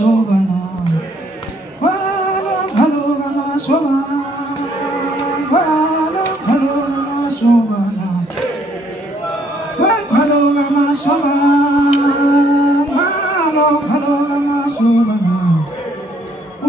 sobana wala khaloga masobana wala khaloga masobana wala khaloga masobana wala khaloga masobana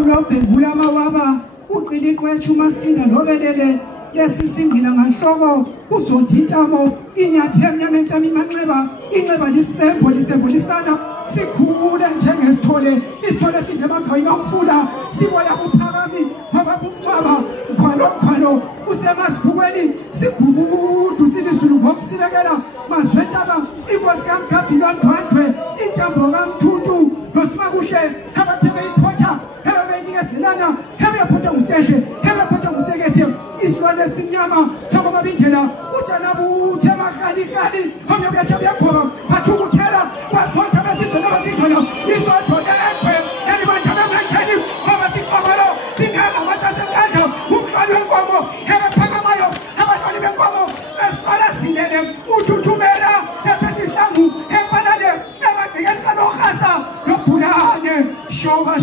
ulobhengula mawaba uqili kwethu masinga lobelele lesisingila nganhloko kuzondintamo inyathi emnyama entami manxeba inxeba lisembo lisana sikhule njengesithole isithole size emakhayini omfula siboya buphakami ngoba bumthwaba mkhwalo usemasibukweni sibhukudu silisulu ngokusibekela mazwentaba inkosi kamkhabhilwa ndwandwe intambo kamthuntu nosimakuhle abathebe iphotha ebenikezilana ebephotha ngusehle ebephotha ngusekethe isilwane simnyama sokuba bindlela utshana butshe mahlalihlali omnyabuyatsha buyakhoba bathukuthela kwazonke besizwe nabazindlela isonto lekhwe elibandaba emlanjeni ngoba siqobelo singama matshasenkandla umhlali wenkomo ebephakamayo abantwali benkomo esiqala silele uthuthumela ephethe ihlambu empanane emagcikeni kanorhasa nobhulane shoba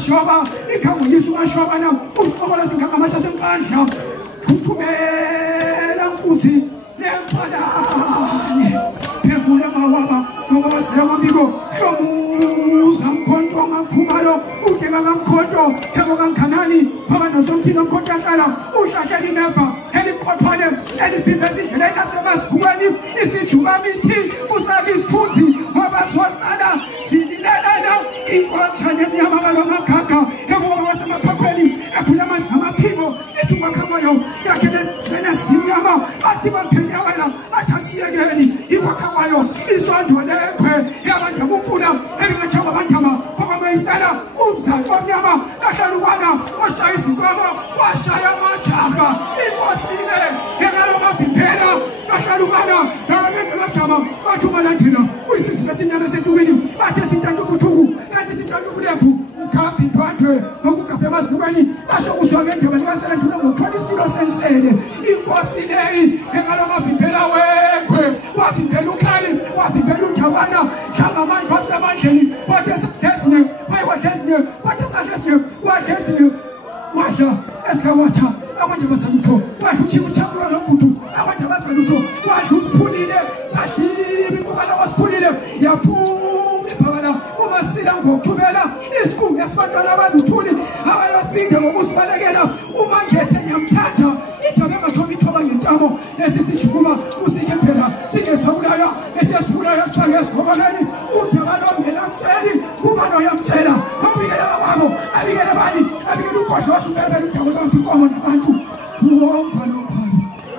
ikhango yisu kashobana usiqobelo singama matshasenkandla thuthumela nkuzi nempanane phengula mawaba ngoba basela mabiko hlomuza mkhonto ngakhumalo udeka kamkhonto thabo kankhanani phaba nosomthini omkhonto ahlala uhlahla lineva eliqothwane eliphinde ezindleleni nasemasibukweni isijubamithi usala isithunzi ngoba sosala zililelana inkotsha nemnyama kalomagaga ekuba basemaphapheni ephula amanzi ngamaphiko ethi umakhamayo yakhe nezimnyama athi baphenyawela athatshiyekeni iwakhamayo isondo lekhwe yabantu abumfuna ebingatshaba abantama okwameyisela umzansi omnyama kahlalukwana washaya izinkomo washaya amajaha inkosile engalomavimphela kahlalukwana nabengelajama bathi umalandela uyisisibe esimnyama esentukwini bathe sintantubuthuku kanti sintantubulephu mkhambi ndwandwe ngokugapha emazibukweni basho kuzwa ngendaba likaselenthulo ngokuthwala isilo sensele inkosi leyi engalomavimphela wekhwe wavimbela ukhali wavimbela undawana njengamanje wasemandleni wathezinye wayewadlezinye wathesadlezinye wadlezinye wadla esikawatha abantu abazalutho wadla uchibuchabula logudu abantu abazalutho wadla usiphulile zadliba inkukala wasiphulile yaphuma ibhabala umasila ngokuthubela isikungu esibantwana abaluthuli abayosinda ngokusibalekela umangethe nyamthatha ithabe engathoba ithoba ngentamo lesisijukuma usike phela singesawulaya esiyasibulaya siphange esigokoleni udabalongela mtsheli umano yamtshela abikele bababo abikele bani abikele ukhohlo wasubebela udabo lwambi inkomo nabantu kuwomphalo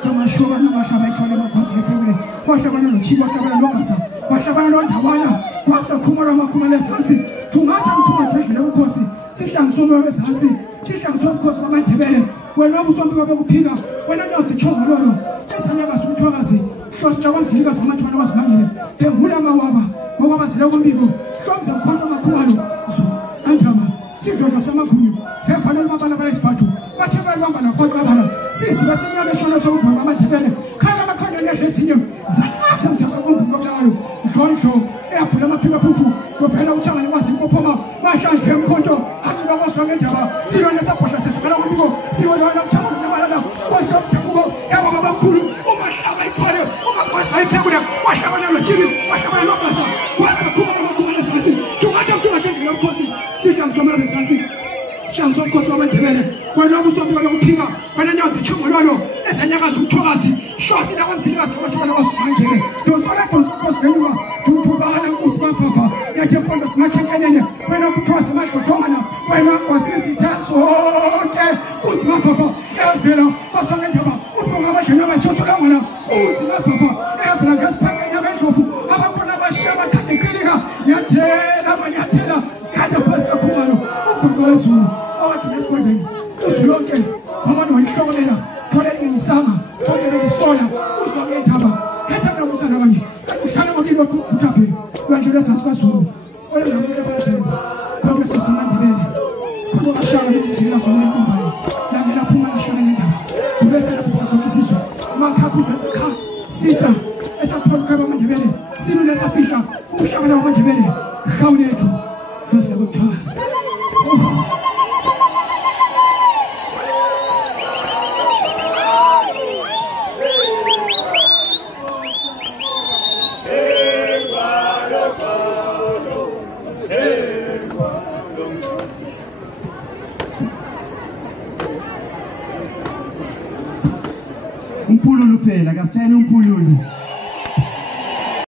kamashobana bahlaba ithole makhosi ephekule wahlabana nochibo wahlabana nogasa wahlabana nondawana kwasakhumula amakhumula ezansi thumatha mthungathedlule ubukhosi sihlangisomwe wezansi sihlangiswe ubukhosi bamandebele wena obusompiko bokuphika wena nyositshongololo ezanyakazi umthwakazi hlosela kwamzilikazi amajubana wazimangile phengula amawaba ngoba bazile kumbiko hlomza mkhonto amakhumalo zu andama sidlodlo samakhunyu vefanele babalabala isibhathu bathebela bamba nakwaqabala siziba simnyama eshona sokubhamba amandebele khala amakhonya nedle ezinye zaxasa mzaqombukokelayo ndlondlo eyaphula amaphiko phuphu kuphela utshangane kwazi impophoma bahlandle emkhonto akuba kwaswa ngendaba silwane sabhohla sesukela kumbiko siwelwana kuchama kunamalala kwasomdabuko yabo babakhulu umahlaba iphole umakwasa iphekule wahlabana lochibi wahlabana logasa kwasakhuma amakhuma nezansi tungathendlela ubukhosi sidlamsomela bezansi hlangiswa ubukhosi bamandebele wena obusompiko bokuphika wena nyazi ichongololo ezanyakazi umthokazi hlosila kwamzilikazi amajubana wazimangile donsala donsubukhosi benuka duthubala nkuzi baphafa yathempondo simakhenkenene wena ukuthosa amadlodlongana wena kwasizitha zonke kuzi baphafa evela kwasangendaba ubonga abadleni abatshotholangana kuzi baphafa evela ngesiphangeni abendlovu abakhona abashiya amakhadekelika nyathela manyathela kade phasi kakhumalo ugogo wezulu owadina esikwendeni uzulu yonke wamane wayihlokolela thole lingisanga thole lingisola uzwa ngendaba khetha nabuzana kanje uhlale ngomlilo kuthaphe kanje lesasi kwaZulu olenza umuntu ebazeni khona sesamandebele khona bashaka nomzila zona inkumbani langela phuma lashona ngendaba kubese lapho sasokisizwe makhaphuze kha sitsha esaphola khaba amandebele silule safika umhlaba wamandebele khawulethu lozela ukuthola Umpululu phela kasithayeni umpululu.